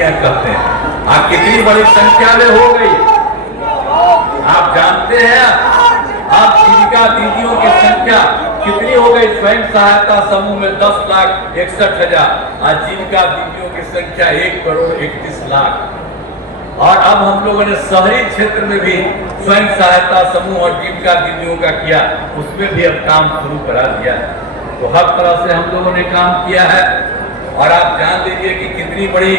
दीदियां कहते हैं। आप कितनी बड़ी संख्या में हो गई आप जानते हैं। आप जीविका दीदियों की संख्या कितनी हो गई? स्वयं सहायता समूह में 10,61,000, आज जीविका दीदियों की संख्या 1,31,00,000। और अब हम लोगों ने शहरी क्षेत्र में भी स्वयं सहायता समूह और जीविका दीदियों का किया, उसमें भी अब काम शुरू करा दिया। तो हर तरह से हम लोगों ने काम किया है। और आप जान लीजिए कि कितनी बड़ी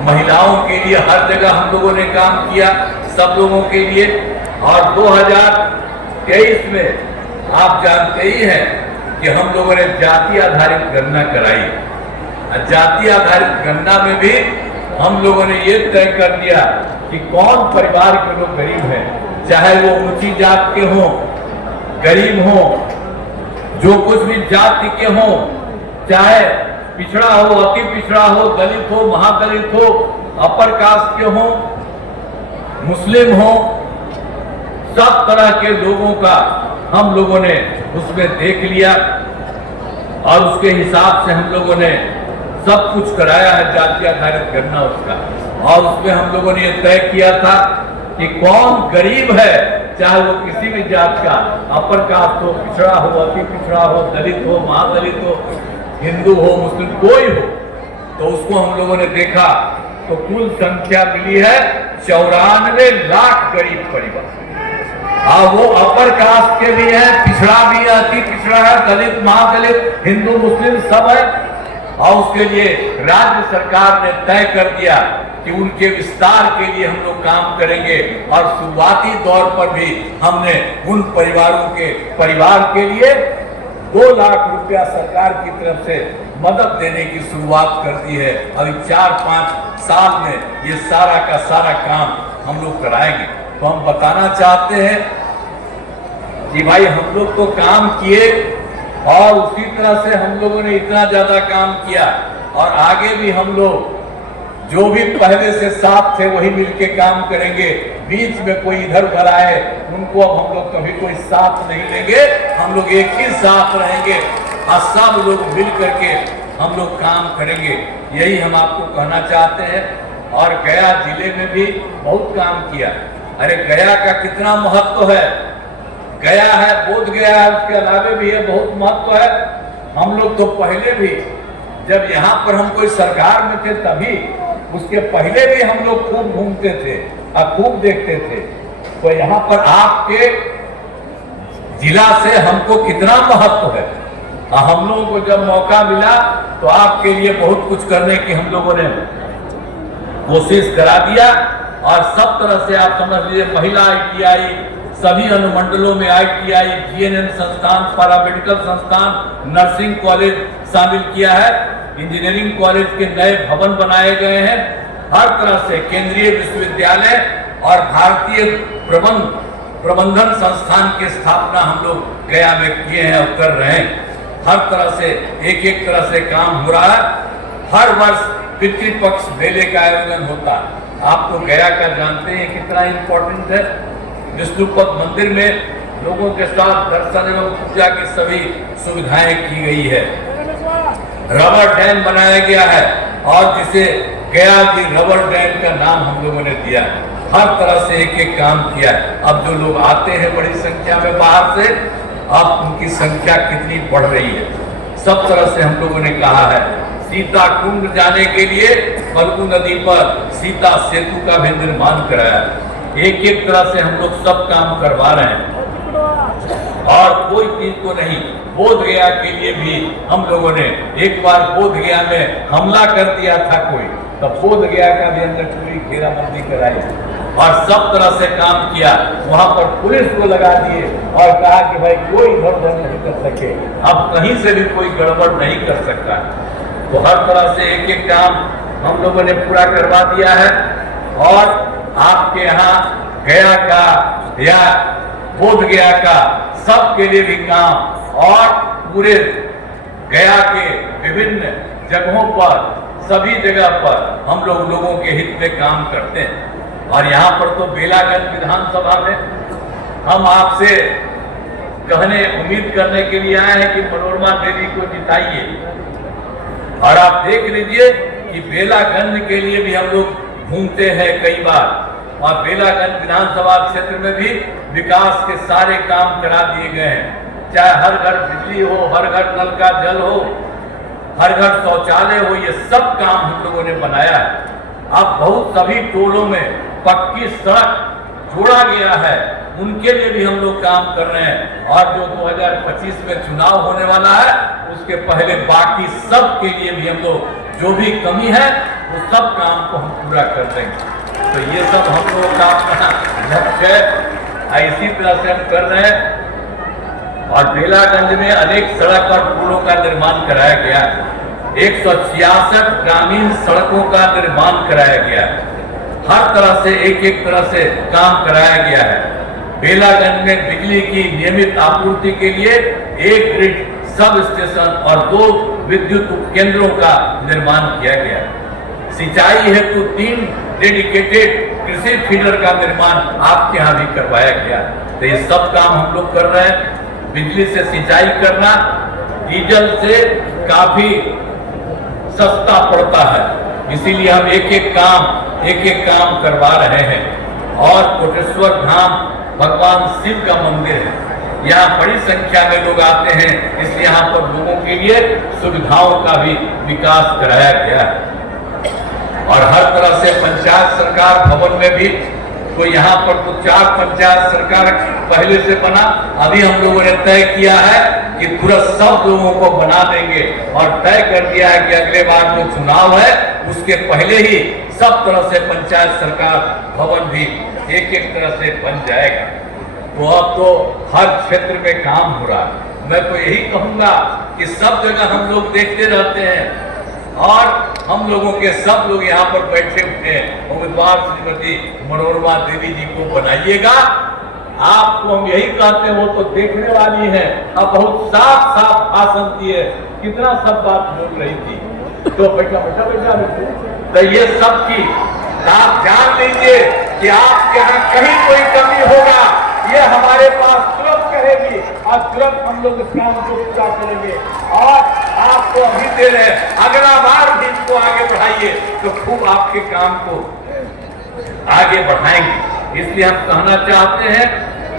महिलाओं के लिए हर जगह हम लोगों ने काम किया, सब लोगों के लिए। और 2023 में आप जानते ही हैं कि हम लोगों ने जाति आधारित गणना कराई। जाति आधारित गणना में भी हम लोगों ने ये तय कर दिया कि कौन परिवार के लोग गरीब हैं, चाहे वो ऊंची जात के हों, गरीब हों, जो कुछ भी जाति के हों, चाहे पिछड़ा हो, अति पिछड़ा हो, दलित हो, महादलित हो, अपर कास्ट के हों, मुस्लिम हो, सब तरह के लोगों का हम लोगों ने उसमें देख लिया। और उसके हिसाब से हम लोगों ने सब कुछ कराया है, जाति आधारित गणना उसका। और उसमें हम लोगों ने यह तय किया था कि कौन गरीब है, चाहे वो किसी भी जात का, अपर कास्ट हो, पिछड़ा हो, अति पिछड़ा हो, दलित हो, महादलित हो, हिंदू हो, मुस्लिम, कोई हो। तो उसको हम लोगों ने देखा तो कुल संख्या मिली है 94 लाख गरीब परिवार। वो अपर कास्ट के भी है, पिछड़ा भी है, अति पिछड़ा है, दलित, महादलित, हिंदू, मुस्लिम सब है। और उसके लिए राज्य सरकार ने तय कर दिया कि उनके विस्तार के लिए हम लोग काम करेंगे। और शुरुआती दौर पर भी हमने उन परिवारों के परिवार के लिए 2 लाख रुपया सरकार की तरफ से मदद देने की शुरुआत कर दी है। अभी 4-5 साल में ये सारा का सारा काम हम लोग कराएंगे। तो हम बताना चाहते हैं कि भाई हम लोग तो काम किए और उसी तरह से हम लोगों ने इतना ज्यादा काम किया। और आगे भी हम लोग जो भी पहले से साथ थे वही मिलके काम करेंगे। बीच में कोई इधर उधर आए उनको अब हम लोग कभी कोई साथ नहीं लेंगे। हम लोग एक ही साथ रहेंगे और सब लोग मिल करके हम लोग काम करेंगे। यही हम आपको कहना चाहते हैं। और गया जिले में भी बहुत काम किया। अरे गया का कितना महत्व है, गया है, बोध गया है, उसके अलावे भी है, बहुत महत्व है। हम लोग तो पहले भी जब यहाँ पर हम कोई सरकार में थे तभी, उसके पहले भी हम लोग खूब घूमते थे और खूब देखते थे। तो यहाँ पर आपके जिला से हमको कितना महत्व है। हम लोगों को जब मौका मिला तो आपके लिए बहुत कुछ करने की हम लोगों ने कोशिश करा दिया। और सब तरह से आप समझ लीजिए, महिला ITI, सभी अनुमंडलों में ITI, GNM संस्थान, पैरामेडिकल संस्थान, नर्सिंग कॉलेज शामिल किया है। इंजीनियरिंग कॉलेज के नए भवन बनाए गए हैं। हर तरह से केंद्रीय विश्वविद्यालय और भारतीय प्रबंधन संस्थान की स्थापना हम लोग गया में किए हैं और कर रहे हैं। हर तरह से एक तरह से काम हो रहा है। हर वर्ष पितृपक्ष मेले का आयोजन होता है। आप तो गया का जानते हैं कितना इम्पोर्टेंट है। विष्णुपद मंदिर में लोगों के साथ दर्शन एवं पूजा की सभी सुविधाएं की गई है। रबर डैम बनाया गया है और जिसे गया जी रबर डैम का नाम हम लोगों ने दिया है। हर तरह से एक काम किया है। अब जो लोग आते हैं बड़ी संख्या में बाहर से, अब उनकी संख्या कितनी बढ़ रही है। सब तरह से हम लोगों ने कहा है। सीता कुंड जाने के लिए फल्गु नदी पर सीता सेतु का भी निर्माण कराया है। एक तरह से हम लोग सब काम करवा रहे हैं। और कोई चीज को नहीं, बोध गया के लिए भी हम लोगों ने एक बार बोध गया में हमला कर दिया था कोई, तो बोध गया का भी अंदर पूरी घेराबंदी कराई और सब तरह से काम किया। वहां पर पुलिस को लगा दिए और कहा कि भाई कोई इधर उधर नहीं कर सके, अब कहीं से भी कोई गड़बड़ नहीं कर सकता। तो हर तरह से एक काम हम लोगों ने पूरा करवा दिया है। और आपके यहाँ गया का या बोध गया का सबके लिए भी काम और पूरे गया के विभिन्न जगहों पर, सभी जगह पर हम लोग लोगों के हित में काम करते हैं। और यहाँ पर तो बेलागंज विधानसभा में हम आपसे कहने उम्मीद करने के लिए आए हैं कि मनोरमा देवी को जिताइए। और आप देख लीजिए कि बेलागंज के लिए भी हम लोग घूमते हैं कई बार, और बेलागंज विधानसभा क्षेत्र में भी विकास के सारे काम करा दिए गए हैं। चाहे हर घर बिजली हो, हर घर नल का जल हो, हर घर शौचालय हो, ये सब काम हम लोगों ने बनाया है। अब बहुत सभी टोलों में पक्की सड़क जोड़ा गया है, उनके लिए भी हम लोग काम कर रहे हैं। और जो 2025 में चुनाव होने वाला है उसके पहले बाकी सब के लिए भी हम लोग जो भी कमी है वो सब काम को हम पूरा कर देंगे। तो ये सब हम लोगों का अपना लक्ष्य है, इसी तरह से हम कर रहे हैं। और बेलागंज में अनेक सड़क और पुलों का निर्माण कराया गया है। 166 ग्रामीण सड़कों का निर्माण कराया गया है। हर तरह से एक तरह से काम कराया गया है। बेलागंज में बिजली की नियमित आपूर्ति के लिए एक ग्रिड सब स्टेशन और 2 विद्युत उपकेंद्रों का निर्माण किया गया है। सिंचाई हेतु 3 डेडिकेटेड कृषि फीडर का निर्माण आपके यहाँ भी करवाया गया है। तो ये सब काम हम लोग कर रहे हैं। बिजली से सिंचाई करना डीजल से काफी सस्ता पड़ता है, इसीलिए हम एक एक काम करवा रहे हैं। और कोटेश्वर धाम भगवान शिव का मंदिर है, यहाँ बड़ी संख्या में लोग आते हैं, इसलिए यहाँ पर लोगों के लिए सुविधाओं का भी विकास कराया गया है। और हर तरह से पंचायत सरकार भवन में भी तो यहाँ पर तो 4 पंचायत सरकार पहले से बना, अभी हम लोगों ने तय किया है कि तुरंत सब लोगों को बना देंगे और तय कर दिया है कि अगले बार जो चुनाव है उसके पहले ही सब तरह से पंचायत सरकार भवन भी एक तरह से बन जाएगा। तो अब तो हर क्षेत्र में काम हो रहा है। मैं तो यही कहूंगा कि सब जगह हम लोग देखते रहते हैं और हम लोगों के सब लोग यहाँ पर बैठे हुए हैं। उम्मीदवार श्रीमती मनोरमा देवी जी को बनाइएगा। आपको हम यही कहते हैं, वो तो देखने वाली है, अब बहुत साफ भाषण दिए, कितना सब बात बोल रही थी। तो बैठा तो ये सब की आप जान लीजिए कि आपके यहाँ कहीं कोई कमी होगा, ये हमारे पास तुरंत कहेगी और तुरंत हम लोग इस काम को पूरा करेंगे। और आपको अभी दे रहे हैं, अगला बार भी इसको आगे बढ़ाइए तो खूब आपके काम को आगे बढ़ाएंगे। इसलिए हम कहना चाहते हैं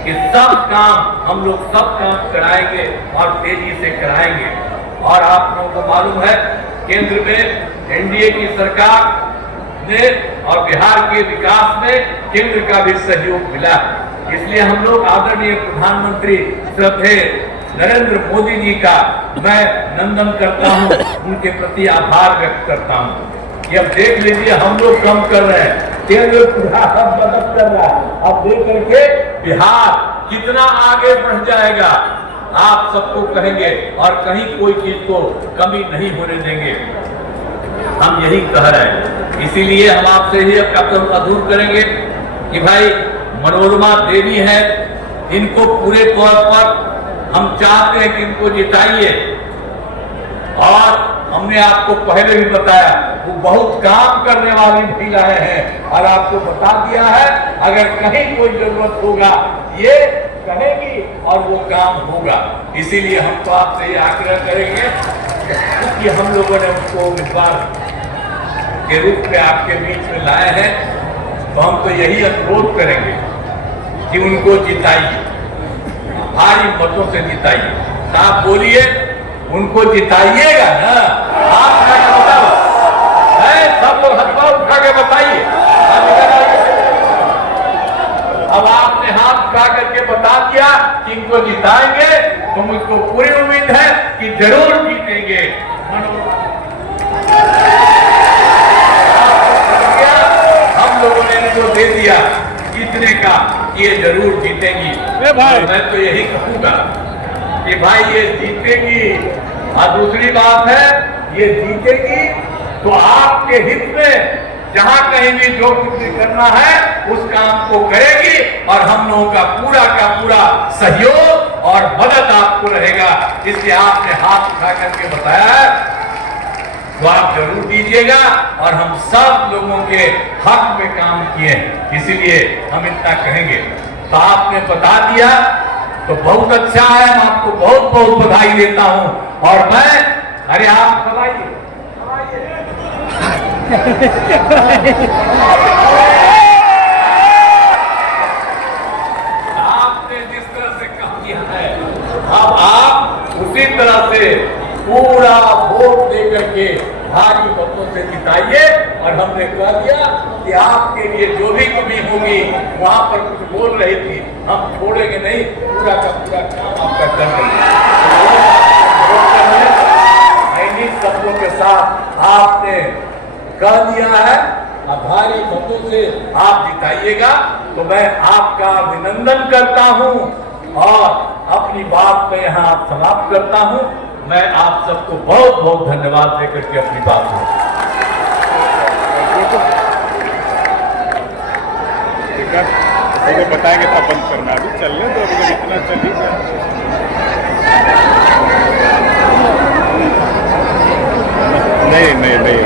कि सब काम हम लोग सब काम कराएंगे और तेजी से कराएंगे। और आप लोगों को मालूम है केंद्र में एनडीए की सरकार ने और बिहार के विकास में केंद्र का भी सहयोग मिला है। इसलिए हम लोग आदरणीय प्रधानमंत्री श्रद्धेय नरेंद्र मोदी जी का मैं नंदन करता हूं, उनके प्रति आभार व्यक्त करता हूं। ये अब देख लीजिए हम लोग कम कर रहे हैं, केंद्र मदद कर रहा है। अब देख करके बिहार कितना आगे बढ़ जाएगा आप सबको कहेंगे और कहीं कोई चीज को कमी नहीं होने देंगे, हम यही कह रहे हैं। इसीलिए हम आपसे ही अपना दूर करेंगे कि भाई मनोरमा देवी है, इनको पूरे तौर पर हम चाहते हैं कि इनको जिताइए। और हमने आपको पहले भी बताया वो बहुत काम करने वाली महिलाएं हैं और आपको बता दिया है अगर कहीं कोई जरूरत होगा ये कहेगी और वो काम होगा। इसीलिए हम तो आपसे ये आग्रह करेंगे कि हम लोगों ने उनको उम्मीदवार के रूप में आपके बीच में लाए हैं, तो हम तो यही अनुरोध करेंगे कि उनको जिताइए, भारी मतों से जिताइए। तो आप बोलिए उनको जिताइएगा ना? आप बताओ, सब लोग हाथ उठा के बताइए। अब आपने हाथ उठा करके बता दिया कि इनको जिताएंगे, तो मुझको पूरी उम्मीद है कि जरूर जीतेंगे। हम लोगों ने इनको दे दिया इतने का ये जरूर जीतेंगी। मैं तो यही कहूंगा कि भाई ये जीतेगी। और दूसरी बात है ये जीतेगी तो आपके हित में जहां कहीं भी जो कुछ भी करना है उस काम को करेगी और हम लोगों का पूरा सहयोग और मदद आपको रहेगा। इसलिए आपने हाथ उठा करके बताया है तो आप जरूर दीजिएगा और हम सब लोगों के हक में काम किए, इसीलिए हम इतना कहेंगे। तो आपने बता दिया तो बहुत अच्छा है, मैं आपको बहुत बहुत बधाई देता हूं। और मैं अरे आप सब आइए आपने जिस तरह से काम किया है, अब आप उसी तरह से पूरा वोट देकर के भारी मतों से जिताइए। और हमने कह दिया कि आपके लिए जो भी कमी होगी, वहां पर कुछ बोल रही थी, हम छोड़ेंगे नहीं, पूरा का पूरा काम आपका कर देंगे। इन्हीं शब्दों के साथ आपने कह दिया है, अब भारी मतों से आप जिताइएगा, तो मैं आपका अभिनंदन करता हूं और अपनी बात में यहां समाप्त करता हूं। मैं आप सबको बहुत बहुत धन्यवाद देकर के अपनी बात को बताएंगे तब बंद करना, अभी चलने तो अभी इतना चल ही गया। नहीं नहीं नहीं